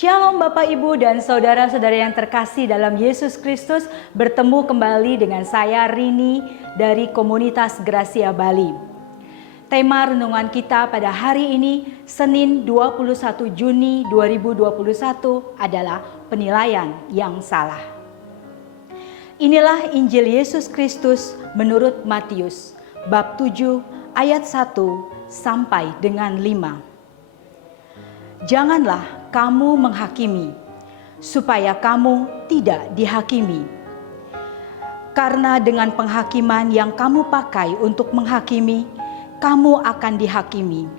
Shalom Bapak Ibu dan saudara-saudara yang terkasih dalam Yesus Kristus. Bertemu kembali dengan saya Rini dari komunitas Gracia Bali. Tema renungan kita pada hari ini Senin 21 Juni 2021 adalah penilaian yang salah. Inilah Injil Yesus Kristus menurut Matius bab 7 ayat 1 sampai dengan 5. Janganlah kamu menghakimi, supaya kamu tidak dihakimi. Karena dengan penghakiman yang kamu pakai untuk menghakimi, kamu akan dihakimi.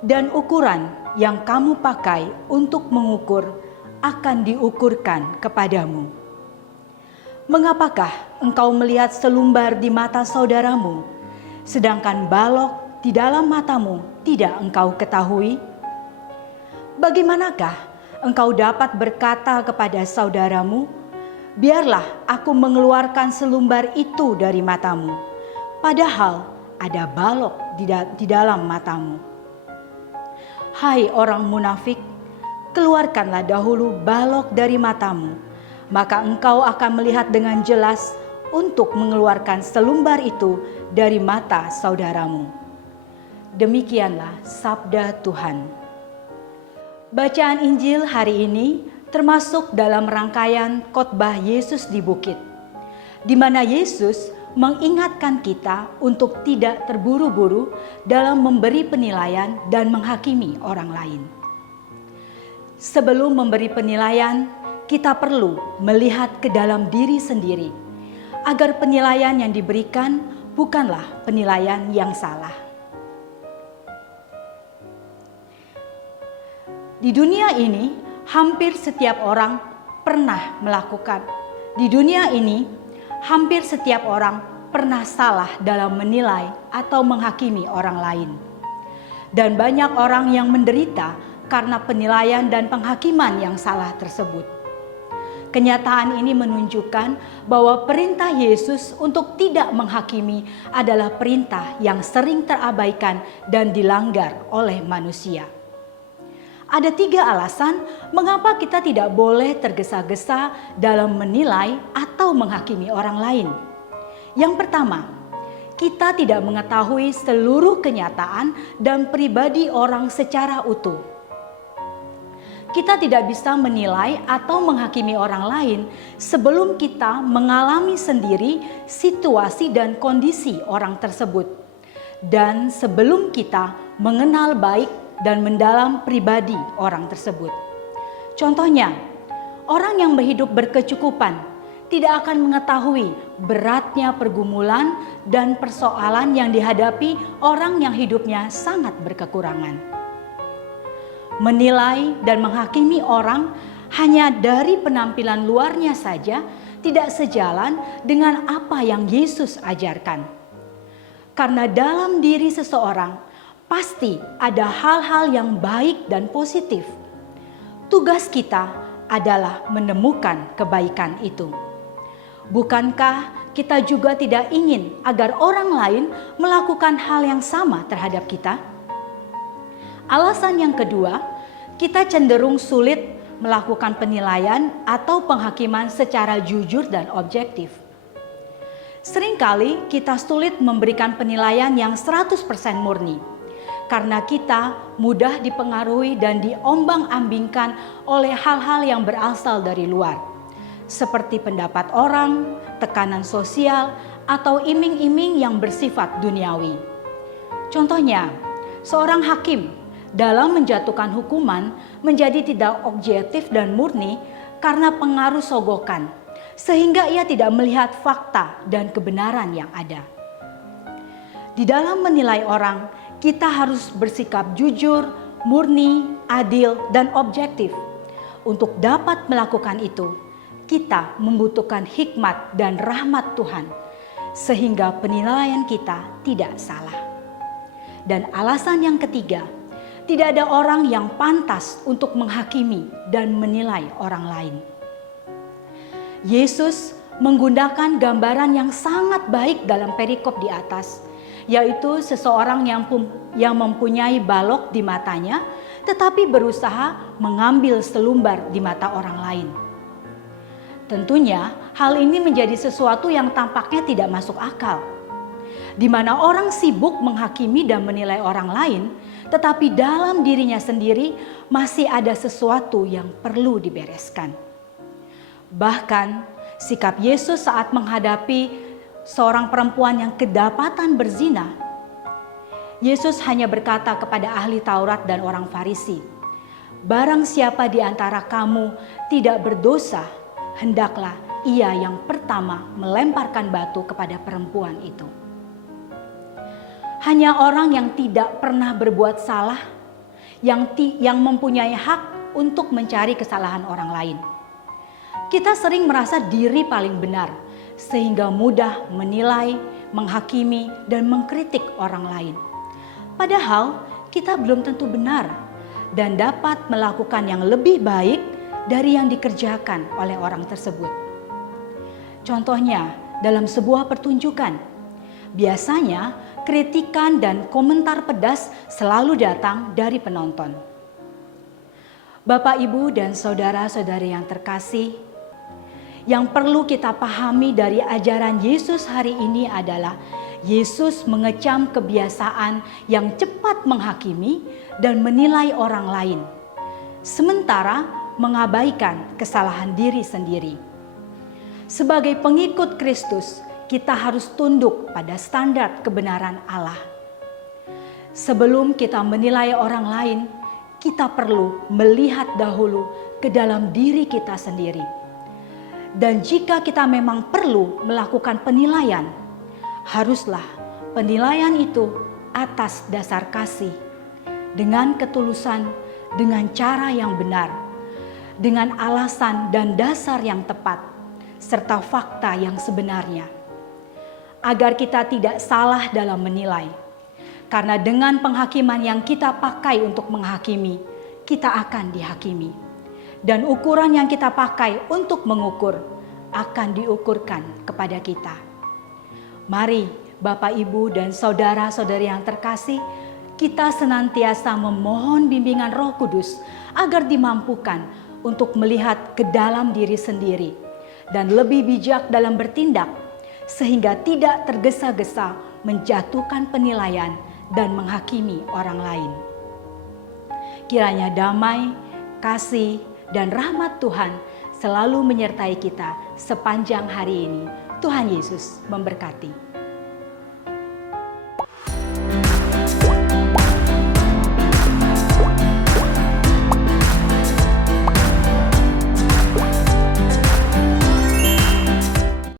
Dan ukuran yang kamu pakai untuk mengukur akan diukurkan kepadamu. Mengapakah engkau melihat selumbar di mata saudaramu, sedangkan balok di dalam matamu tidak engkau ketahui? Bagaimanakah engkau dapat berkata kepada saudaramu, biarlah aku mengeluarkan selumbar itu dari matamu, padahal ada balok di dalam matamu? Hai orang munafik, keluarkanlah dahulu balok dari matamu, maka engkau akan melihat dengan jelas untuk mengeluarkan selumbar itu dari mata saudaramu. Demikianlah sabda Tuhan. Bacaan Injil hari ini termasuk dalam rangkaian khotbah Yesus di bukit, di mana Yesus mengingatkan kita untuk tidak terburu-buru dalam memberi penilaian dan menghakimi orang lain. Sebelum memberi penilaian, kita perlu melihat ke dalam diri sendiri, agar penilaian yang diberikan bukanlah penilaian yang salah. Di dunia ini, hampir setiap orang pernah salah dalam menilai atau menghakimi orang lain. Dan banyak orang yang menderita karena penilaian dan penghakiman yang salah tersebut. Kenyataan ini menunjukkan bahwa perintah Yesus untuk tidak menghakimi adalah perintah yang sering terabaikan dan dilanggar oleh manusia. Ada 3 alasan mengapa kita tidak boleh tergesa-gesa dalam menilai atau menghakimi orang lain. Yang pertama, kita tidak mengetahui seluruh kenyataan dan pribadi orang secara utuh. Kita tidak bisa menilai atau menghakimi orang lain sebelum kita mengalami sendiri situasi dan kondisi orang tersebut, dan sebelum kita mengenal baik dan mendalam pribadi orang tersebut. Contohnya, orang yang berhidup berkecukupan tidak akan mengetahui beratnya pergumulan dan persoalan yang dihadapi orang yang hidupnya sangat berkekurangan. Menilai dan menghakimi orang hanya dari penampilan luarnya saja tidak sejalan dengan apa yang Yesus ajarkan. Karena dalam diri seseorang pasti ada hal-hal yang baik dan positif. Tugas kita adalah menemukan kebaikan itu. Bukankah kita juga tidak ingin agar orang lain melakukan hal yang sama terhadap kita? Alasan yang kedua, kita cenderung sulit melakukan penilaian atau penghakiman secara jujur dan objektif. Seringkali kita sulit memberikan penilaian yang 100% murni, karena kita mudah dipengaruhi dan diombang-ambingkan oleh hal-hal yang berasal dari luar, seperti pendapat orang, tekanan sosial, atau iming-iming yang bersifat duniawi. Contohnya, seorang hakim dalam menjatuhkan hukuman menjadi tidak objektif dan murni karena pengaruh sogokan, sehingga ia tidak melihat fakta dan kebenaran yang ada. Di dalam menilai orang, kita harus bersikap jujur, murni, adil, dan objektif. Untuk dapat melakukan itu, kita membutuhkan hikmat dan rahmat Tuhan, sehingga penilaian kita tidak salah. Dan alasan yang ketiga, tidak ada orang yang pantas untuk menghakimi dan menilai orang lain. Yesus menggunakan gambaran yang sangat baik dalam perikop di atas, yaitu seseorang yang mempunyai balok di matanya, tetapi berusaha mengambil selumbar di mata orang lain. Tentunya hal ini menjadi sesuatu yang tampaknya tidak masuk akal, di mana orang sibuk menghakimi dan menilai orang lain, tetapi dalam dirinya sendiri masih ada sesuatu yang perlu dibereskan. Bahkan sikap Yesus saat menghadapi seorang perempuan yang kedapatan berzina, Yesus hanya berkata kepada ahli Taurat dan orang Farisi, "Barang siapa di antara kamu tidak berdosa, hendaklah ia yang pertama melemparkan batu kepada perempuan itu." Hanya orang yang tidak pernah berbuat salah, yang mempunyai hak untuk mencari kesalahan orang lain. Kita sering merasa diri paling benar, sehingga mudah menilai, menghakimi, dan mengkritik orang lain. Padahal kita belum tentu benar dan dapat melakukan yang lebih baik dari yang dikerjakan oleh orang tersebut. Contohnya, dalam sebuah pertunjukan, biasanya kritikan dan komentar pedas selalu datang dari penonton. Bapak, Ibu, dan saudara-saudari yang terkasih, yang perlu kita pahami dari ajaran Yesus hari ini adalah Yesus mengecam kebiasaan yang cepat menghakimi dan menilai orang lain, sementara mengabaikan kesalahan diri sendiri. Sebagai pengikut Kristus, kita harus tunduk pada standar kebenaran Allah. Sebelum kita menilai orang lain, kita perlu melihat dahulu ke dalam diri kita sendiri. Dan jika kita memang perlu melakukan penilaian, haruslah penilaian itu atas dasar kasih, dengan ketulusan, dengan cara yang benar, dengan alasan dan dasar yang tepat, serta fakta yang sebenarnya. Agar kita tidak salah dalam menilai. Karena dengan penghakiman yang kita pakai untuk menghakimi, kita akan dihakimi. Dan ukuran yang kita pakai untuk mengukur akan diukurkan kepada kita. Mari Bapak, Ibu, dan saudara-saudari yang terkasih, kita senantiasa memohon bimbingan Roh Kudus agar dimampukan untuk melihat ke dalam diri sendiri dan lebih bijak dalam bertindak, sehingga tidak tergesa-gesa menjatuhkan penilaian dan menghakimi orang lain. Kiranya damai, kasih, dan rahmat Tuhan selalu menyertai kita sepanjang hari ini. Tuhan Yesus memberkati.